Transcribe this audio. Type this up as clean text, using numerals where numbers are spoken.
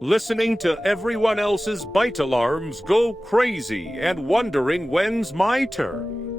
listening to everyone else's bite alarms go crazy and wondering when's my turn.